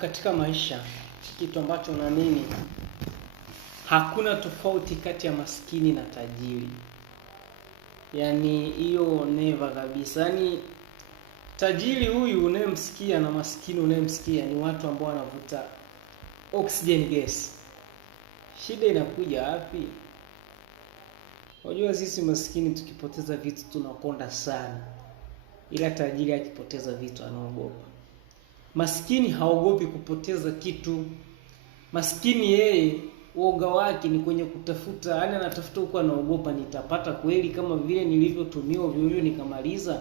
Katika maisha, kitu ambacho naamini hakuna tofauti kati ya maskini na tajiri. Yaani hiyo never kabisa. Yaani tajiri huyu unayemsikia na maskini unayemsikia ni watu ambao wanavuta oxygen gas. Shida inakuja wapi? Unajua sisi maskini tukipoteza vitu tunakonda sana. Ila tajiri akipoteza vitu anaogopa. Maskini haogopi kupoteza kitu. Maskini yeye uoga wake ni kwenye kutafuta, yaani anatafuta huko, anaogopa nitapata kweli kama vile nilivyotumiwa vile nikamaliza.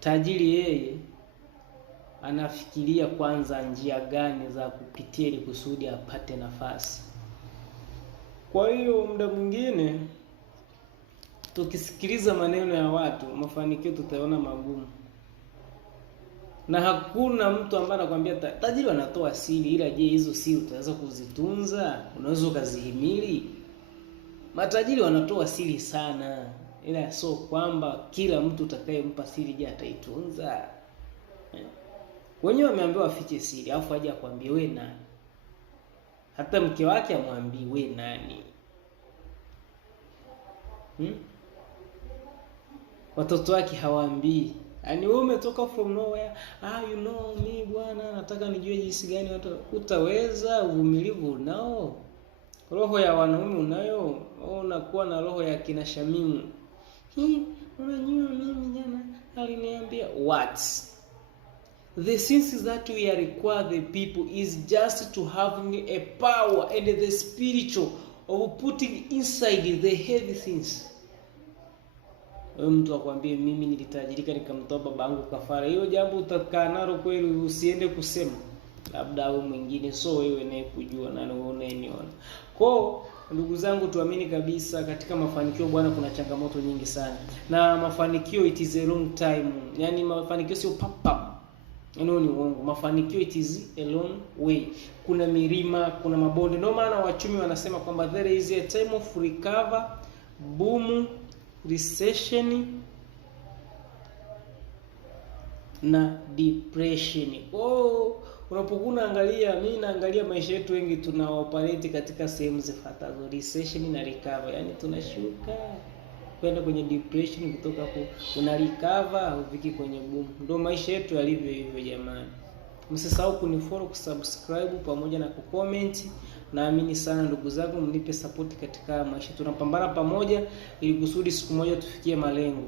Tajiri yeye anafikiria kwanza njia gani za kupitia ili kusudi apate nafasi. Kwa hiyo muda mwingine tukisikiliza maneno ya watu, mafanikio tutaona magumu. Na hakuna mtu ambaye anakuambia tajiri anatoa siri, ila je, hizo siri utaweza kuzitunza? Unaweza ukazihimili? Matajiri wanatoa siri sana, ila sio kwamba kila mtu utakayempa siri je ataitunza. Wenyewe wameambiwa wafiche siri, alafu aje akwambie wewe nani? Hata mke wake amwambie wewe nani? Watoto wake hawaambii. Yaani wewe umetoka from nowhere, you know me bwana, nataka nijue jinsi gani watu utaweza. Uvumilivu unao? Roho ya wanaume unayo? Au unakuwa na roho ya kina Shamimu? Unajua mimi jana aliniambia what? The things that we are require the people is just to having a power and the spiritual of putting inside the heavy things. Wewe mtu akwambie mimi nilitajirika nikamtoa babangu kafara, hiyo jambo utakaa nalo kweli? Usiende kusema labda au mwingine, so wewe naye kujua na unayeniona. Kwa ndugu zangu, tuamini kabisa katika mafanikio bwana kuna changamoto nyingi sana. Na mafanikio it is a long time. Yaani mafanikio sio pap. Ni uongo. Mafanikio it is a long way. Kuna milima, kuna mabonde. Ndio maana wachumi wanasema kwamba there is a time of recover, boom, recession na depression. Unapokuwa unaangalia, mimi naangalia maisha yetu, wengi tuna operate katika sehemu zifuatazo: recession na recover. Yaani tunashuka kwenda kwenye depression, kutoka una recover ufiki kwenye boom. Ndio maisha yetu yalivyo hivyo jamani. Msisahau kunifollow, kusubscribe pamoja na kucomment. Naamini sana ndugu zangu, mnipe support katika maisha. Tunapambana pamoja ili kusudi siku moja tufikie malengo.